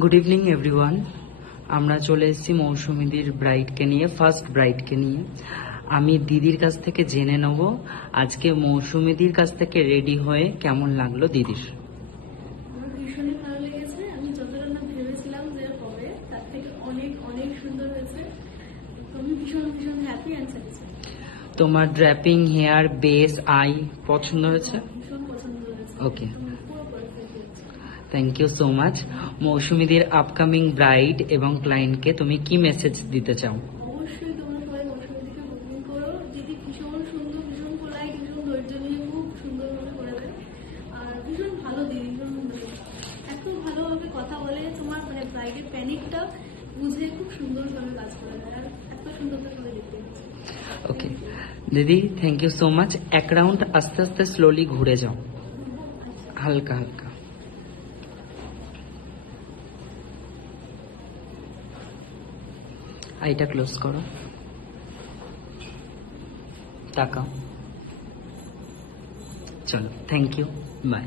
Good evening everyone. আমরা চলে এসেছি মৌসুমীদির ব্রাইডকে নিয়ে, ফার্স্ট ব্রাইডকে নিয়ে। আমি দিদির কাছ থেকে জেনে নেব আজকে মৌসুমীদির কাছ থেকে রেডি হয়ে কেমন লাগলো দিদির। আমার ভীষণই ভালো লেগেছে। আমি যতটা না ভেবেছিলাম যে হবে তার থেকে অনেক অনেক সুন্দর হয়েছে। তো আমি ভীষণ ভীষণ হ্যাপি অ্যান্ড স্যাটিসফাইড। তোমার ড্র্যাপিং, হেয়ার, বেস, আই পছন্দ হয়েছে? ভীষণ পছন্দ হয়েছে। ওকে, পুরো পারফেক্ট হয়েছে। Thank you so much. মৌসুমীদির আপকামিং ব্রাইড এবং ক্লায়েন্টকে তুমি কি মেসেজ দিতে চাও? অবশ্যই তোমরা সবাই মৌসুমীদিকে বুকিং করো। দিদি ভীষণ সুন্দর, ভীষণ পোলাইট, ভীষণ ধৈর্য নিয়ে খুব সুন্দরভাবে করে দেয়। আর ভীষণ ভালো দিদি, ভীষণ এত ভালোভাবে কথা বলে, তোমার মানে ব্রাইডের প্যানিকটা বুঝে খুব সুন্দরভাবে কাজ করে দেয়। আর এত সুন্দরতা করে দেখতে পাচ্ছি। ওকে দিদি, থ্যাংক ইউ সো মাচ। এক রাউন্ড আস্তে আস্তে স্লোলি ঘুরে যাও, হালকা হালকা। আইটা ক্লোজ করো, তাকাও। চলো, থ্যাংক ইউ, বাই।